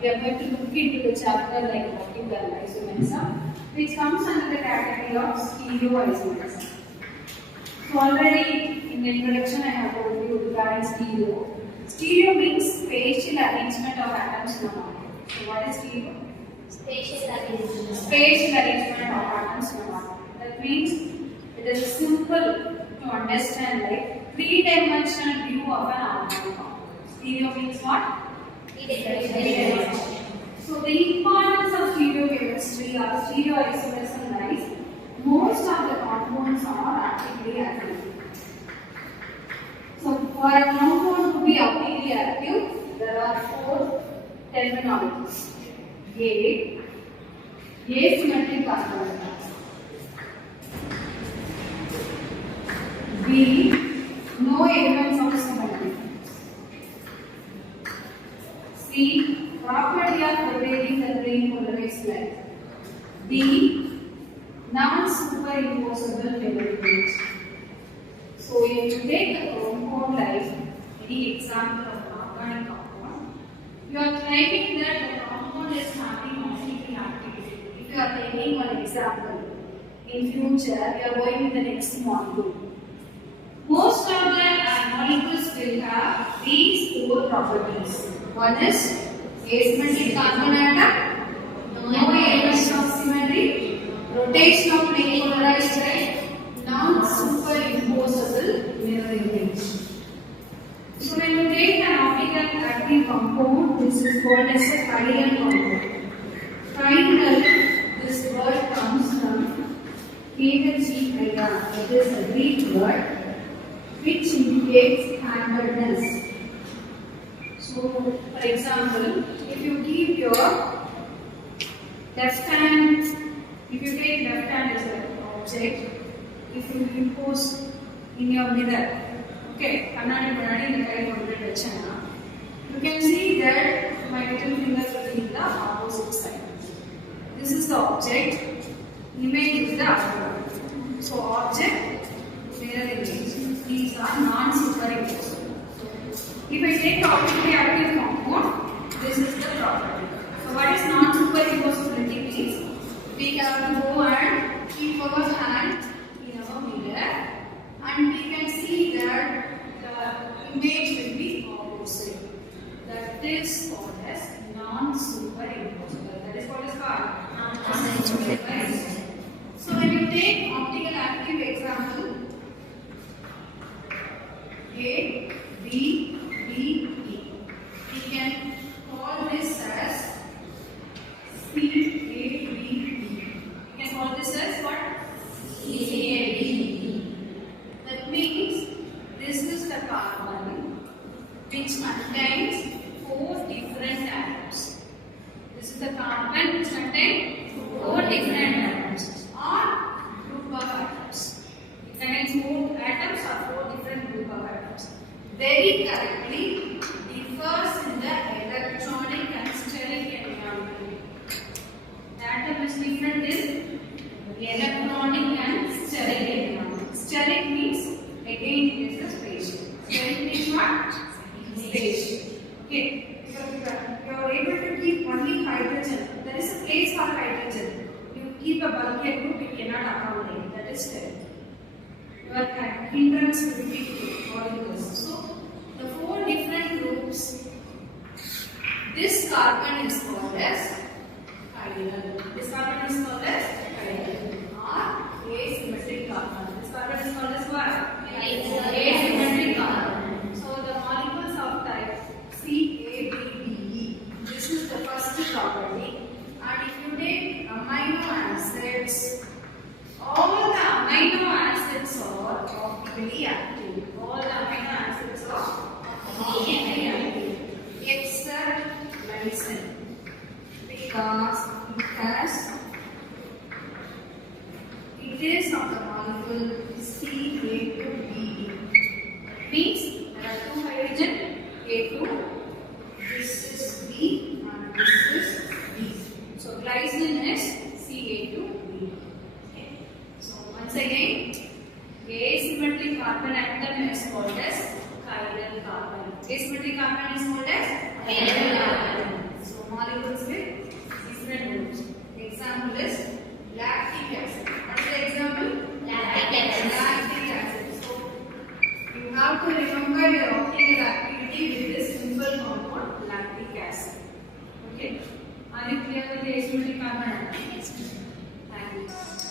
we are going to look into the chapter like optical isomerism, which comes under the category of stereoisomerism. So already in the introduction I have told you regarding stereo. Stereo means spatial arrangement of atoms in a molecule. So what is stereo? Spatial arrangement. Spatial arrangement of atoms in a molecule. That means it is simple to understand like three-dimensional view of an organic compound. Stereo means what? Three-dimensional. So the importance of stereochemistry or stereoisomerism lies most of the compounds are optically active. So for a compound to be optically active, there are four terminologies. A, asymmetric carbon atoms. B, no elements of symmetry. C, property of rotating the plane polarized light. D, non-superimposable measurements. So if you take a compound like any example of an organic compound, you are claiming that the compound is having optically activity. If you are taking one example, in future we are going with the next molecule. Most of the molecules will have these four properties. One is asymmetric carbon atom, no elements of symmetry, rotation of plane polarized light, non-superimposable mirror image. So when you take an optical active compound, this is called as a chiral compound. Chiral, this word comes from KHEIR, that is a Greek word which indicates handedness. So for example, if you keep your left hand, if you take left hand as an object, if you impose in your mirror, okay, you can see that my little finger will be in the opposite side. This is the object, image is the other. So object, mirror image. These are non-superimposable. If I take the optically active compound, this is the property. So what is non-superimposability means? We have to go and keep our hand in our mirror and we can see that the image will be opposite. That is called as non-superimposable. That is what is called non-superimposable. So when you take optical active example, A, B, D, E, we can call this as C, A, B, D. We can call this as what? C, A, B, D. That means this is the carbon which contains four different atoms. This is the carbon which contains four different atoms or group of atoms. It contains four atoms or four different group of atoms. Very correctly differs in the electronic and steric environment. The atom is different in electronic and steric environment. Steric means again it is a spatial. Steric means what? Spatial. Okay. You are able to keep only hydrogen. There is a place for hydrogen. You keep a bulkhead group, you cannot accommodate. That is steric. Your hindrance will be molecules. So the four different groups. This carbon is called as chiral. This carbon is called as chiral or asymmetric carbon. This carbon is called as what? Asymmetric carbon. So the molecules of type C, A, B, D, E. This is the first property. And if you take amino acids, all the amino acids are optically active. All the amino acids are optically active. Except lysine. Because it is of the molecule Ca2Be. Means there are two hydrogen, A2. This is B and this is B. So glycine is Ca2B. Okay. So once again, asymmetric carbon atom is called as chiral carbon. Asymmetric carbon is called as chiral carbon. So molecules with different groups. The example is lactic acid. What is the example? Lactic acid. Lactic acid. So you have to remember your optical activity with this simple compound lactic acid. Okay. Are you clear with the aromatic carbon? Yes. Thank you.